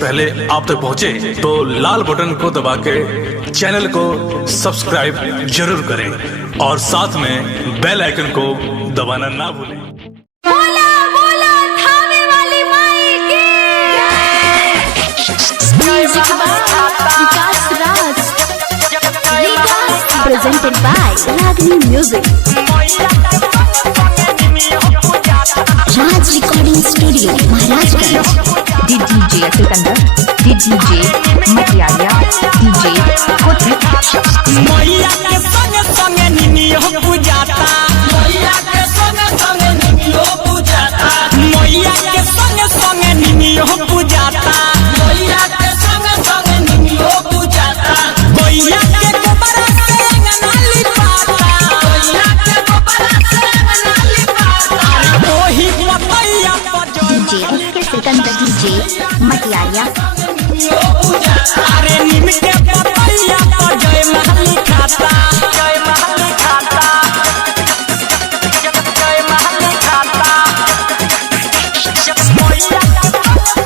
पहले आप तक पहुंचे तो लाल बटन को दबा के चैनल को सब्सक्राइब जरूर करें और साथ में बेल आइकन को दबाना ना भूलें। बोला बोला थावे वाली माई की music Vikas Raj presented by Ragini music Raj recording studio Maharajganj. DJ Sikandar, DJ Matiyariya, DJ Kothi. मैया के संग संग निमियो पूजाता, मैया के संग संग निमियो पूजाता, मैया के संग संग निमियो पूजाता, मैया के संग संग निमियो पूजाता। मैया के गोबर से अंगना लिपाता, मैया के गोबर से अंगना लिपाता। अरे ओही मैया पर DJ SK Sikandar, DJ Matiyariya. अरे निम के पपैया पर जय महली खाता, जय महली खाता, जय महली खाता। मैया के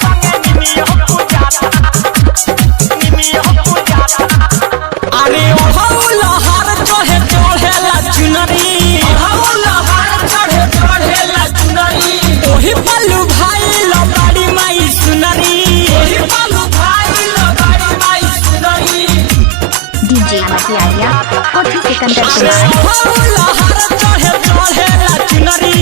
संग निमियो पूजाता, निमियो पूजाता। अरे ओहो लहर चढ़े चढ़ेला चुनरी, ओहो लहर चढ़े चढ़ेला चुनरी। ओही पल्लू भाई लबाड़ी माई सुनरी, ओही पल्लू भाई लबाड़ी माई सुनरी। डीजे मटियारिया, कोठी सिकंदर अरे कुमार। ओहो लहर चढ़े चढ़ेला चुनरी,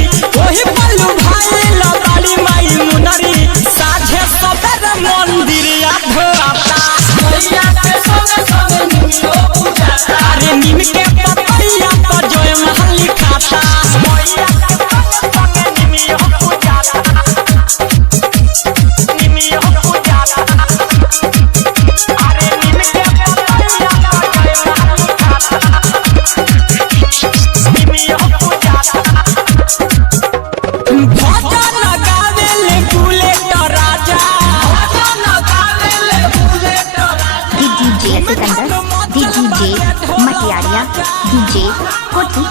ओही पल्लू भाई लबाड़ी माई मुनरी। साझे सबेरे मंदिरिया धोआता, मैया के संग संग निमियो पूजाता। अरे निम के पपैया पर जय महली खाता, मैया के संग संग निमियो पूजाता, निमियो पूजाता। अरे निम के पपैया पर जय महली खाता, निमियो पूजाता। भजन गावेले बुलेट राजा, भजन गावेले बुलेट राजा। DJ Sikandar, DJ Matiyariya, DJ कोठी।